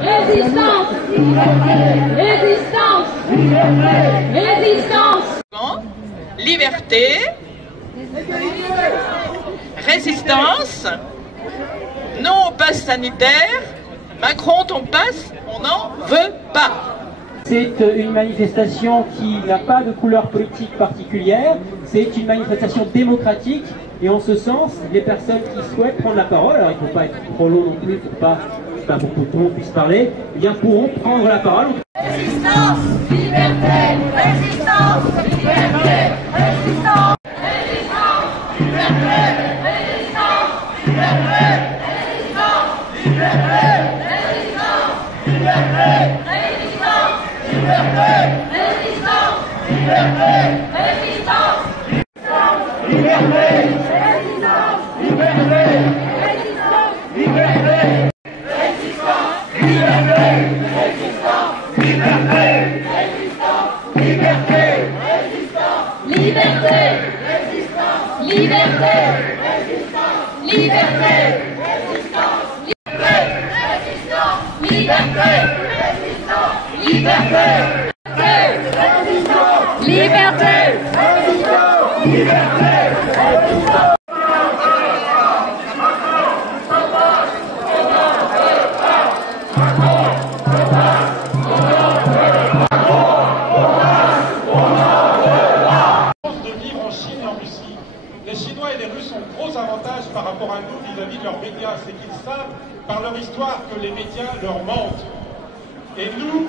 Résistance! Résistance! Résistance! Liberté, résistance, non au pass sanitaire, Macron ton passe, on n'en veut pas. C'est une manifestation qui n'a pas de couleur politique particulière, c'est une manifestation démocratique et en ce sens, les personnes qui souhaitent prendre la parole, alors il ne faut pas être trop long non plus pour pas pour que tout le monde puisse parler, eh bien pourront prendre la parole. Résistance! Liberté! Résistance! Liberté! Résistance! Résistance! Liberté! Résistance! Liberté! Résistance! Liberté! Résistance! Liberté! Résistance! Liberté! Résistance! Liberté! Résistance! Liberté! Résistance! Liberté! Résistance! Liberté! Résistance! Liberté! Résistance! Liberté! Résistance! Liberté! Résistance! Liberté! Résistance! Liberté! Résistance! Liberté! Résistance! Résistance! Liberté! Résistance! Liberté! Résistance! Liberté! Résistance! Liberté! Résistance! Les Chinois et les Russes ont gros avantages par rapport à nous vis-à-vis de leurs médias. C'est qu'ils savent par leur histoire que les médias leur mentent. Et nous...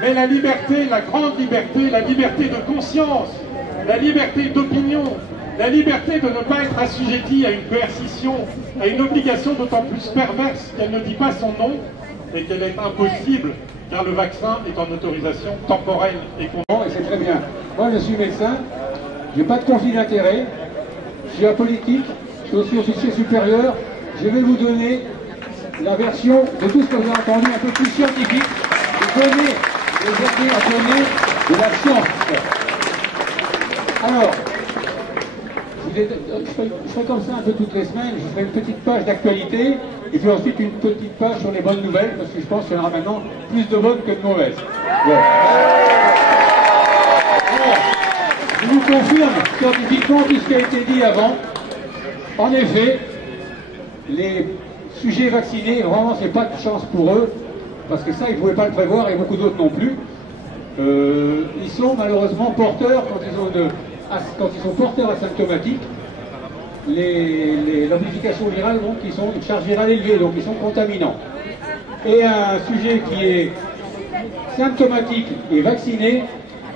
Mais la liberté, la grande liberté, la liberté de conscience, la liberté d'opinion, la liberté de ne pas être assujetti à une coercition, à une obligation d'autant plus perverse qu'elle ne dit pas son nom et qu'elle est impossible, car le vaccin est en autorisation temporelle et et c'est très bien. Moi je suis médecin, j'ai pas de conflit d'intérêt, je suis apolitique, je suis aussi officier supérieur, je vais vous donner la version de tout ce que vous avez entendu un peu plus scientifique, de donner de la science. Alors, je ferai comme ça un peu toutes les semaines, je ferai une petite page d'actualité et puis ensuite une petite page sur les bonnes nouvelles parce que je pense qu'il y en aura maintenant plus de bonnes que de mauvaises. Bon. Alors, je vous confirme scientifiquement tout ce qui a été dit avant. En effet, les sujets vaccinés, vraiment c'est pas de chance pour eux. Parce que ça, ils ne pouvaient pas le prévoir et beaucoup d'autres non plus. Ils sont malheureusement porteurs, quand ils sont porteurs asymptomatiques, l'amplification virale montre qu'ils sont une charge virale élevée, donc ils sont contaminants. Et un sujet qui est symptomatique et vacciné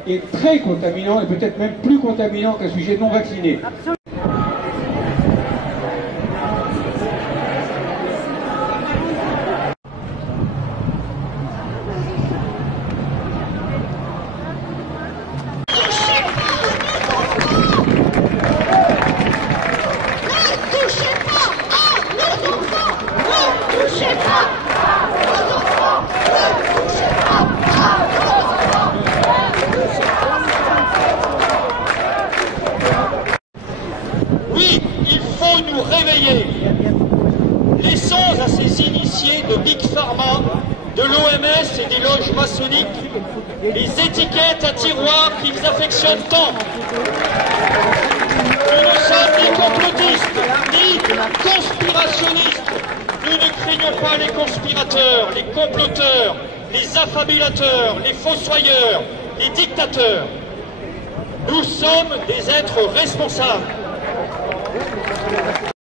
est très contaminant et peut-être même plus contaminant qu'un sujet non vacciné. Oui, il faut nous réveiller. Laissons à ces initiés de Big Pharma, de l'OMS et des loges maçonniques les étiquettes à tiroir qu'ils affectionnent tant. Nous ne sommes ni complotistes, ni conspirationnistes. Nous ne craignons pas les conspirateurs, les comploteurs, les affabulateurs, les fossoyeurs, les dictateurs. Nous sommes des êtres responsables.